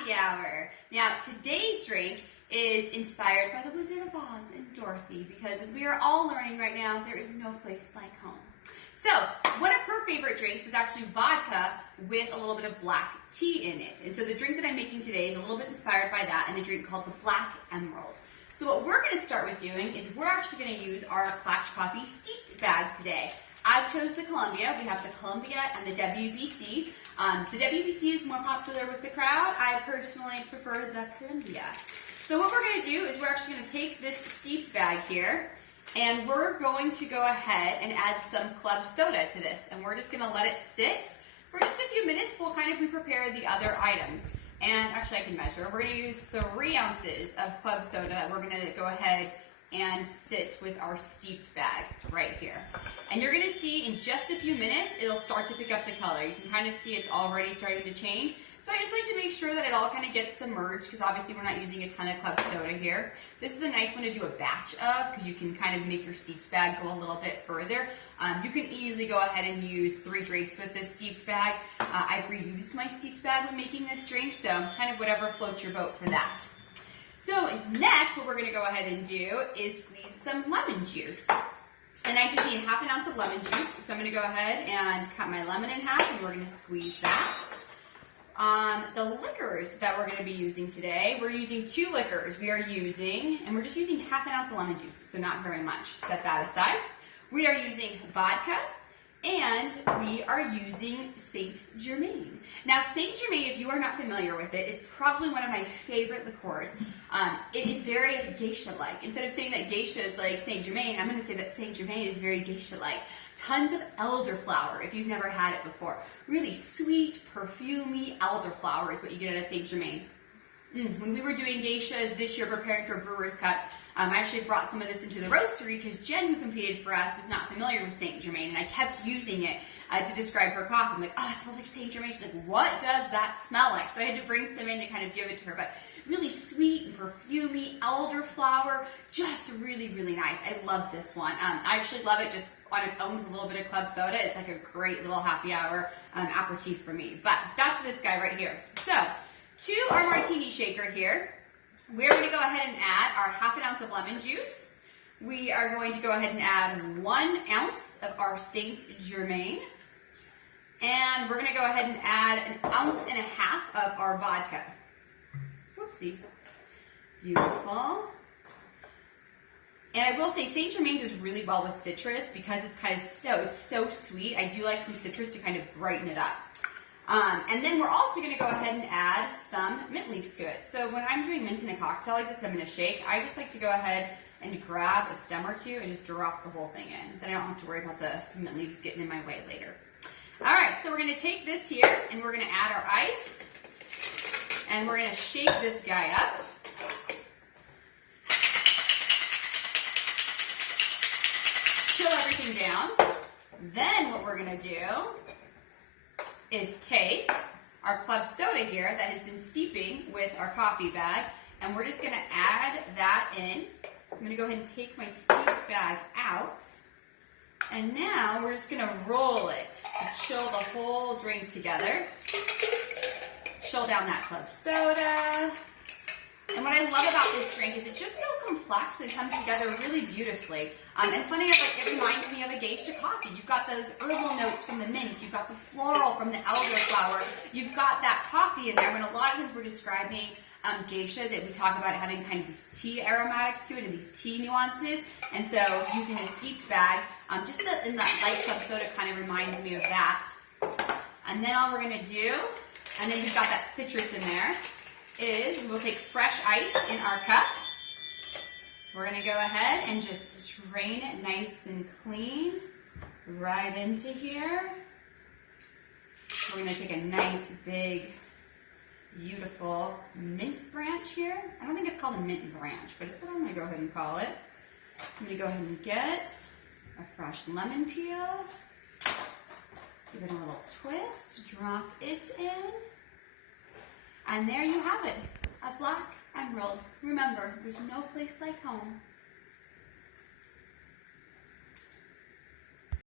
happy hour. Now, today's drink is inspired by the Wizard of Oz and Dorothy, because as we are all learning right now, there is no place like home. So, one of her favorite drinks was actually vodka with a little bit of black tea in it. And so the drink that I'm making today is a little bit inspired by that, and a drink called the Black Emerald. So what we're going to start with doing is we're actually going to use our Klatch coffee steeped bag today. I've chose the Colombia. We have the Colombia and the WBC. The WBC is more popular with the crowd. I personally prefer the Colombia. So what we're going to do is we're actually going to take this steeped bag here, and we're going to go ahead and add some club soda to this. And we're just going to let it sit for just a few minutes. We'll kind of prepare the other items. And actually I can measure. We're going to use 3 ounces of club soda that we're going to go ahead and sit with our steeped bag right here. And you're going to see in just a few minutes, it'll start to pick up the color. You can kind of see it's already starting to change. So I just like to make sure that it all kind of gets submerged, because obviously we're not using a ton of club soda here. This is a nice one to do a batch of, because you can kind of make your steeped bag go a little bit further. You can easily go ahead and use 3 drinks with this steeped bag. I've reused my steeped bag when making this drink, so kind of whatever floats your boat for that. So next, what we're going to go ahead and do is squeeze some lemon juice. And I just need 1/2 ounce of lemon juice, so I'm going to go ahead and cut my lemon in half, and we're going to squeeze that. The liquors that we're going to be using today, we're using 2 liquors. We are using, and we're just using 1/2 ounce of lemon juice, so not very much. Set that aside. We are using vodka, and we are using Saint Germaine. Now, Saint Germaine, if you are not familiar with it, is probably one of my favorite liqueurs. It is very geisha-like. Instead of saying that geisha is like Saint Germaine, I'm going to say that Saint Germaine is very geisha-like. Tons of elderflower, if you've never had it before. Really sweet, perfumey elderflower is what you get at a Saint Germaine. When we were doing geishas this year, preparing for Brewers Cup, I actually brought some of this into the roastery because Jen, who competed for us, was not familiar with Saint Germaine, and I kept using it to describe her coffee. I'm like, oh, it smells like Saint Germaine. She's like, what does that smell like? So I had to bring some in to kind of give it to her, but really sweet and perfumey elderflower, just really, really nice. I love this one. I actually love it just on its own with a little bit of club soda. It's like a great little happy hour aperitif for me. But that's this guy right here. So to our martini shaker here, we're going to go ahead and add our 1/2 ounce of lemon juice. We are going to go ahead and add 1 ounce of our Saint Germaine. And we're going to go ahead and add 1.5 ounces of our vodka. Whoopsie. Beautiful. And I will say Saint Germaine does really well with citrus because it's so sweet. I do like some citrus to kind of brighten it up. And then we're also going to go ahead and add some mint leaves to it. So when I'm doing mint in a cocktail like this, I'm going to shake. I just like to go ahead and grab a stem or 2 and just drop the whole thing in. Then I don't have to worry about the mint leaves getting in my way later. All right, so we're going to take this here and we're going to add our ice. And we're going to shake this guy up. Chill everything down. Then what we're going to do is take our club soda here that has been steeping with our coffee bag, and we're just going to add that in. I'm going to go ahead and take my steeped bag out, and now we're just going to roll it to chill the whole drink together. Chill down that club soda. And what I love about this drink is it's just so complex and comes together really beautifully. And funny enough, like, it reminds me of a geisha coffee. You've got those herbal notes from the mint. You've got the floral from the elderflower. You've got that coffee in there. When a lot of times we're describing geishas, we talk about having kind of these tea aromatics to it and these tea nuances. And so using the steeped bag, just in that light club soda kind of reminds me of that. And then all we're going to do, and then you've got that citrus in there, is we'll take fresh ice in our cup. We're going to go ahead and just strain it nice and clean right into here. We're going to take a nice, big, beautiful mint branch here. I don't think it's called a mint branch, but it's what I'm going to go ahead and call it. I'm going to go ahead and get a fresh lemon peel. Give it a little twist. Drop it in. And there you have it, a Black Emerald. Remember, there's no place like home.